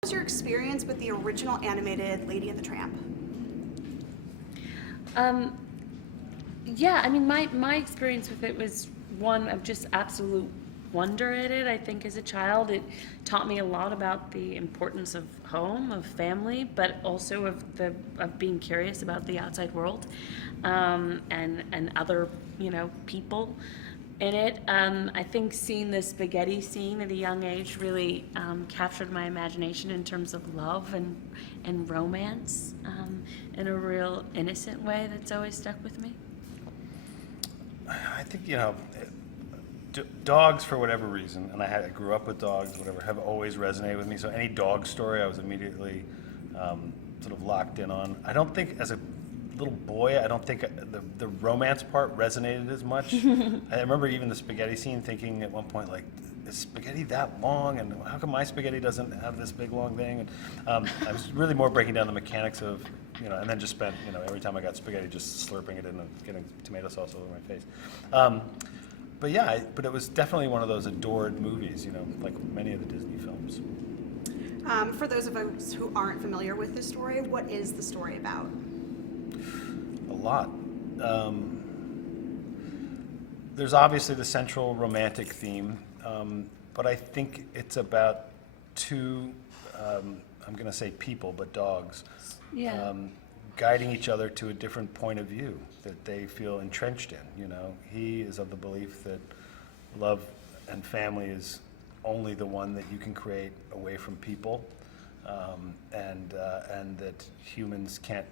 What was your experience with the original animated Lady and the Tramp? Yeah, I mean, my experience with it was one of just absolute wonder at it. I think as a child, it taught me a lot about the importance of home, of family, but also of being curious about the outside world, and other, people in it. I think seeing the spaghetti scene at a young age really captured my imagination in terms of love and romance, in a real innocent way that's always stuck with me. I think, dogs, for whatever reason, and I grew up with dogs, whatever, have always resonated with me. So any dog story I was immediately sort of locked in on. I don't think, as a little boy, I don't think the romance part resonated as much. I remember even the spaghetti scene, thinking at one point, like, is spaghetti that long? And how come my spaghetti doesn't have this big long thing? And I was really more breaking down the mechanics of, and then just spent, every time I got spaghetti, just slurping it in and getting tomato sauce all over my face. But yeah, but it was definitely one of those adored movies, like many of the Disney films. For those of us who aren't familiar with this story, what is the story about? A lot. There's obviously the central romantic theme, but I think it's about two, I'm going to say people, but dogs, guiding each other to a different point of view that they feel entrenched in. He is of the belief that love and family is only the one that you can create away from people, and that humans can't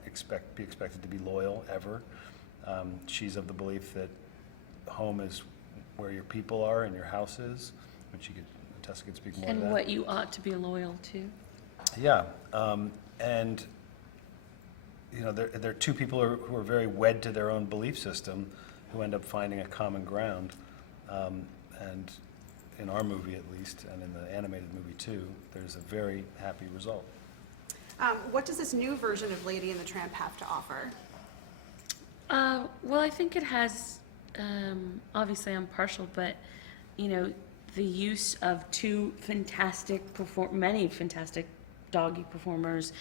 be expected to be loyal ever. She's of the belief that home is where your people are and your house is, which Tessa could speak more to that. And what you ought to be loyal to. Yeah, and there are two people who are very wed to their own belief system, who end up finding a common ground, and in our movie at least, and in the animated movie too, there's a very happy result. What does this new version of Lady and the Tramp have to offer? Well, I think it has, obviously I'm partial, but, the use of many fantastic doggy performers,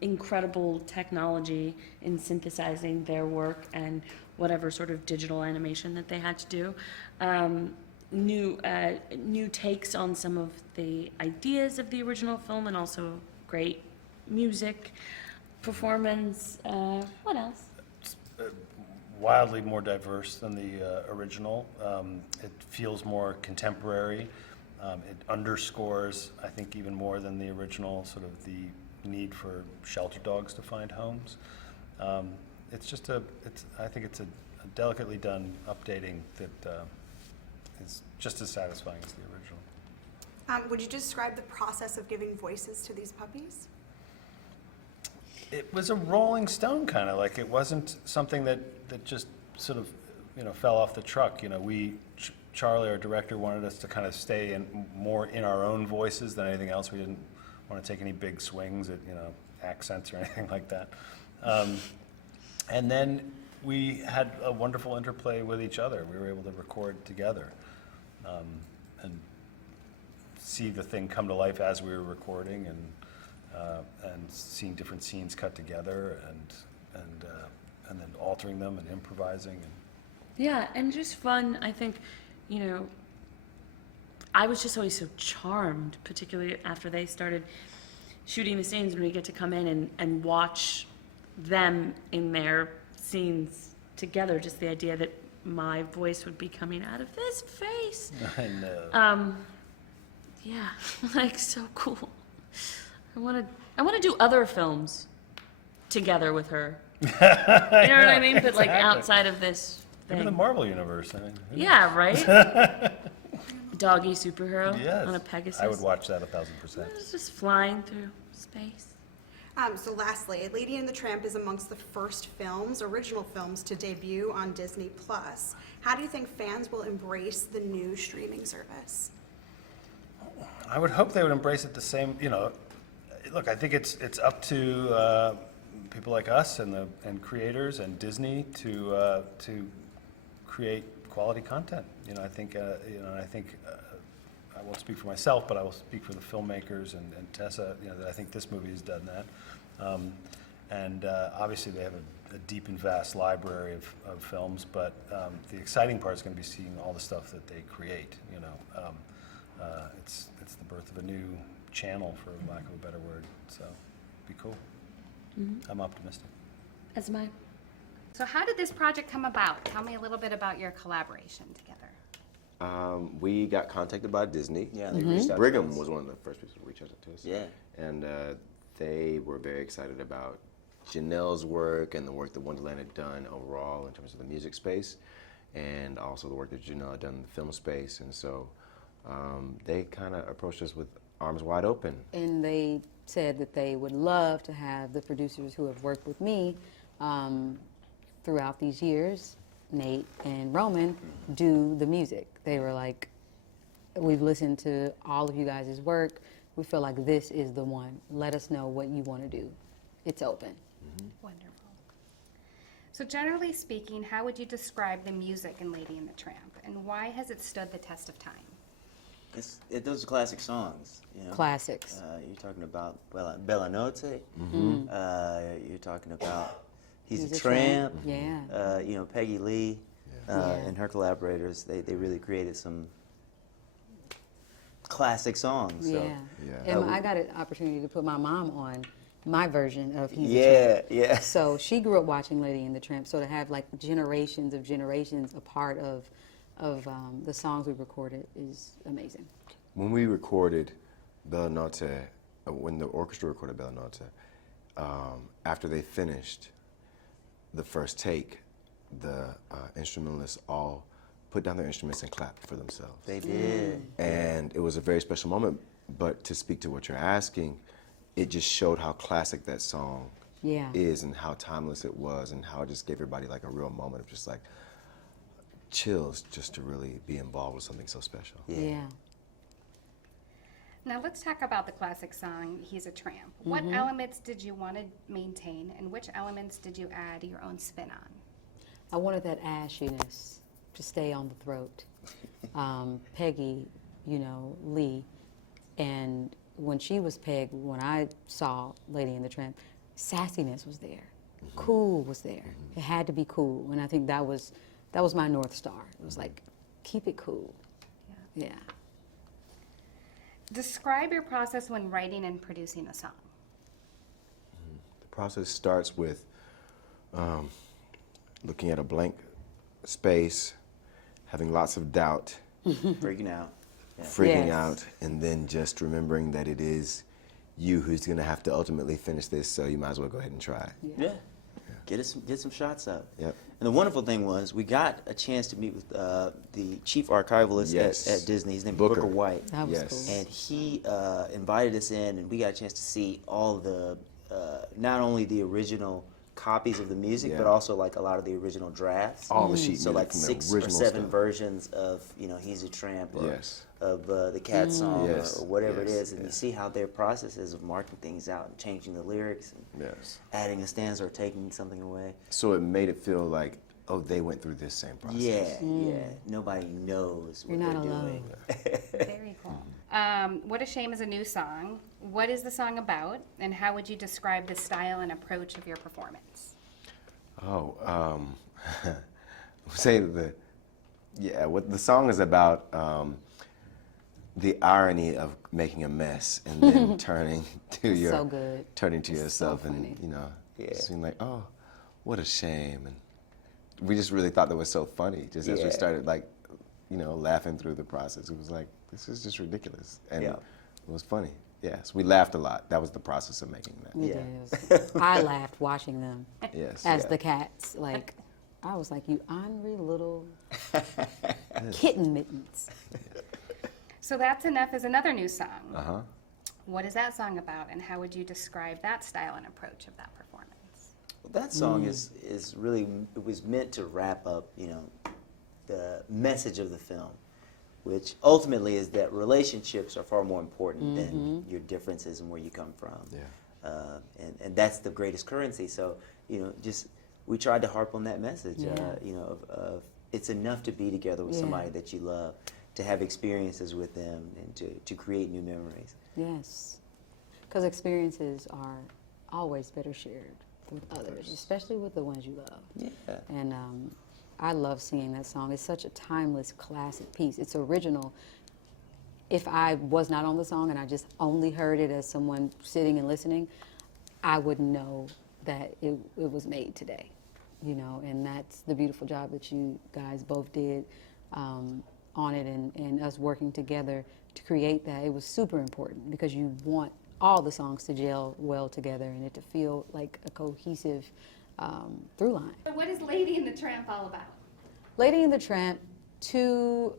incredible technology in synthesizing their work and whatever sort of digital animation that they had to do. New takes on some of the ideas of the original film, and also great music, performance. What else? Wildly more diverse than the original. It feels more contemporary. It underscores, I think, even more than the original, sort of the need for shelter dogs to find homes. I think it's a delicately done updating that is just as satisfying as the original. Would you describe the process of giving voices to these puppies? It was a rolling stone, kind of. Like, it wasn't something that just sort of, fell off the truck. Charlie, our director, wanted us to kind of stay more in our own voices than anything else. We didn't want to take any big swings at, accents or anything like that. And then we had a wonderful interplay with each other. We were able to record together, and see the thing come to life as we were recording, and seeing different scenes cut together, and then altering them and improvising. Yeah, and just fun. I think, I was just always so charmed, particularly after they started shooting the scenes, when we get to come in and watch them in their scenes together. Just the idea that my voice would be coming out of this face. I know. Yeah, like, so cool. I want to do other films together with her. You know what I mean? But like outside of this thing. Maybe the Marvel universe. Yeah, right? Doggy superhero Yes. on a Pegasus. I would watch that 1,000%. It's just flying through space. So lastly, Lady and the Tramp is amongst the first original films to debut on Disney Plus. How do you think fans will embrace the new streaming service? I would hope they would embrace it the same, look, I think it's up to people like us and creators and Disney to create quality content. I think I won't speak for myself, but I will speak for the filmmakers and Tessa. That I think this movie has done that, and obviously they have a deep and vast library of films. But the exciting part is going to be seeing all the stuff that they create. It's the birth of a new channel, for lack of a better word. So, be cool. Mm-hmm. I'm optimistic. As am I. So how did this project come about? Tell me a little bit about your collaboration together. We got contacted by Disney. Yeah, they reached out to Brigham us. was one of the first people to reach out to us. Yeah. And they were very excited about Janelle's work and the work that Wonderland had done overall in terms of the music space, and also the work that Janelle had done in the film space. And so they kind of approached us with arms wide open. And they said that they would love to have the producers who have worked with me throughout these years, Nate and Roman, do the music. They were like, we've listened to all of you guys' work. We feel like this is the one. Let us know what you want to do. It's open. Wonderful. So generally speaking, how would you describe the music in Lady and the Tramp, and why has it stood the test of time? Those are classic songs, Classics. You're talking about Bella Notte. You're talking about He's a Tramp. Yeah. Peggy Lee and her collaborators. They really created some classic songs. So. Yeah. And I got an opportunity to put my mom on my version of He's a Tramp. Yeah. So she grew up watching Lady and the Tramp. So to have like generations of generations a part of the songs we recorded is amazing. When we recorded Bella Notte, when the orchestra recorded Bella Notte, after they finished the first take, the instrumentalists all put down their instruments and clapped for themselves. They did. And it was a very special moment. But to speak to what you're asking, it just showed how classic that song is and how timeless it was, and how it just gave everybody like a real moment of just like chills just to really be involved with something so special. Yeah. Now let's talk about the classic song, He's a Tramp. What elements did you want to maintain, and which elements did you add your own spin on? I wanted that ashiness to stay on the throat. Peggy, Lee, and when she was Peg, when I saw Lady and the Tramp, sassiness was there. Cool was there. It had to be cool, and I think that was my North Star. It was like, keep it cool. Yeah. Describe your process when writing and producing a song. The process starts with looking at a blank space, having lots of doubt, Freaking out. Yeah. freaking Yes. out, and then just remembering that it is you who's going to have to ultimately finish this, so you might as well go ahead and try. Yeah. Get some shots up. Yep. And the wonderful thing was, we got a chance to meet with the chief archivalist Yes. at Disney. His name is Booker. Booker White. That was Yes. cool. And he invited us in, and we got a chance to see all the, not only the original copies of the music, Yeah. but also like a lot of the original drafts. All the sheet So music like from the 6 or original 7 stuff. versions of, He's a Tramp, or Yes. of the Cat song, Yes. or whatever it Yes. is. And you see how their processes of marking things out and changing the lyrics and Yes. adding a stanza or taking something away. So it made it feel like, oh, they went through this same process. Yeah. Nobody knows what You're not they're alone. doing. Very cool. What a Shame is a new song. What is the song about, and how would you describe the style and approach of your performance? Oh, say what the song is about, the irony of making a mess and then turning to So good. turning to It's so yourself, funny. and Yeah. seeing like, oh, what a shame, and we just really thought that was so funny. Just as we Yeah. started laughing through the process, it was like, this is just ridiculous, and Yeah. it was funny. Yes, we laughed a lot. That was the process of making that. We Yeah. did. It was- I laughed watching them Yes. as the cats. Like, I was like, you ornery little kitten mittens. So That's Enough is another new song. What is that song about, and how would you describe that style and approach of that performance? Well, that song is really, it was meant to wrap up, you know, the message of the film, which ultimately is that relationships are far more important than your differences and where you come from. Yeah. And that's the greatest currency. So, you know, just we tried to harp on that message. Yeah. You know, of it's enough to be together with somebody that you love, to have experiences with them, and to create new memories. Yes, because experiences are always better shared with others, especially with the ones you love. Yeah. And I love singing that song. It's such a timeless, classic piece. It's original. If I was not on the song and I just only heard it as someone sitting and listening, I would know that it was made today, you know, and that's the beautiful job that you guys both did on it, and us working together to create that. It was super important because you want all the songs to gel well together and it to feel like a cohesive through line. So what is Lady and the Tramp all about? Lady and the Tramp, two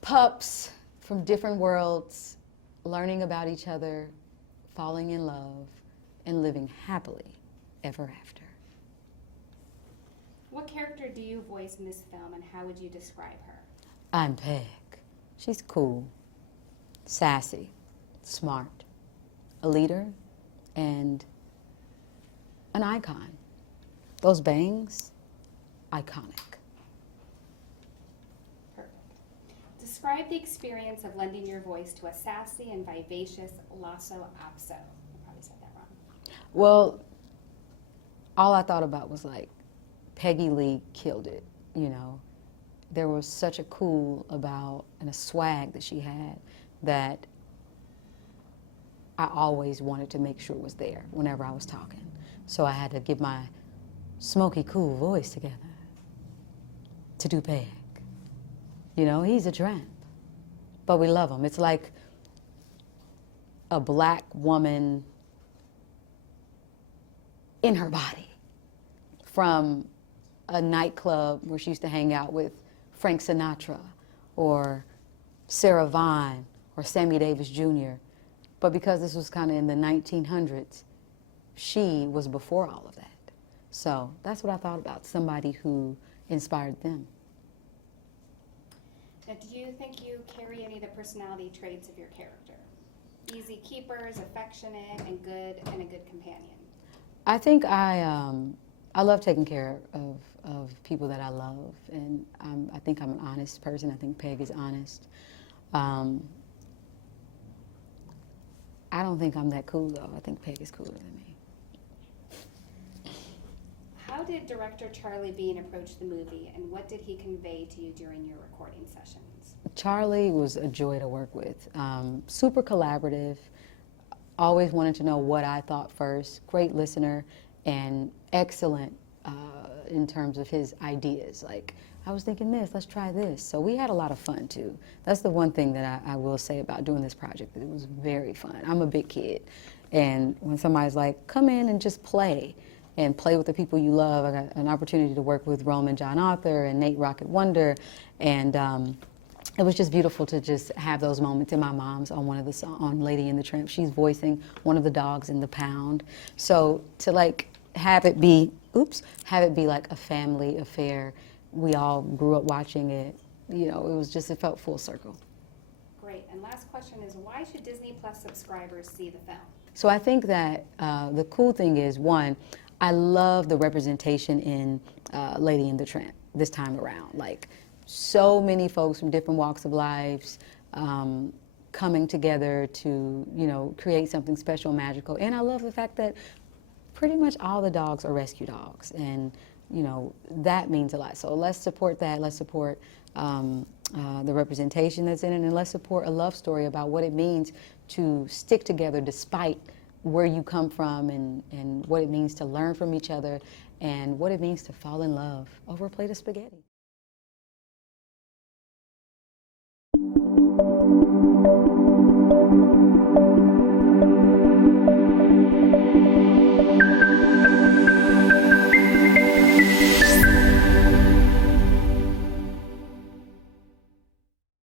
pups from different worlds, learning about each other, falling in love, and living happily ever after. What character do you voice in this film, and how would you describe her? I'm Peg. She's cool, sassy, smart, a leader, and an icon. Those bangs, iconic. Perfect. Describe the experience of lending your voice to a sassy and vivacious Lasso Apso. I probably said that wrong. Well, all I thought about was like, Peggy Lee killed it, you know. There was such a cool about and a swag that she had that I always wanted to make sure was there whenever I was talking. So I had to give my smoky, cool voice together to do Peg. You know, he's a tramp, but we love him. It's like a black woman in her body from a nightclub where she used to hang out with Frank Sinatra or Sarah Vaughan or Sammy Davis Jr. But because this was kind of in the 1900s, she was before all of that. So that's what I thought about, somebody who inspired them. Now, do you think you carry any of the personality traits of your character? Easy keepers, affectionate, and a good companion. I think I love taking care of people that I love, and I think I'm an honest person. I think Peg is honest. I don't think I'm that cool, though. I think Peg is cooler than me. How did director Charlie Bean approach the movie, and what did he convey to you during your recording sessions? Charlie was a joy to work with. Super collaborative, always wanted to know what I thought first, great listener, and excellent in terms of his ideas. Like, I was thinking this, let's try this. So we had a lot of fun too. That's the one thing that I will say about doing this project, that it was very fun. I'm a big kid, and when somebody's like, come in and just play, and play with the people you love. I got an opportunity to work with Roman John Arthur and Nate Rocket Wonder, and it was just beautiful to just have those moments. And my mom's on one of the on Lady and the Tramp. She's voicing one of the dogs in the pound. So to like have it be like a family affair. We all grew up watching it. You know, it felt full circle. Great. And last question is, why should Disney Plus subscribers see the film? So I think that the cool thing is, one, I love the representation in Lady and the Tramp this time around. Like, so many folks from different walks of lives coming together to, you know, create something special, magical. And I love the fact that pretty much all the dogs are rescue dogs, and you know, that means a lot. So let's support that. Let's support the representation that's in it, and let's support a love story about what it means to stick together despite where you come from, and what it means to learn from each other, and what it means to fall in love over a plate of spaghetti.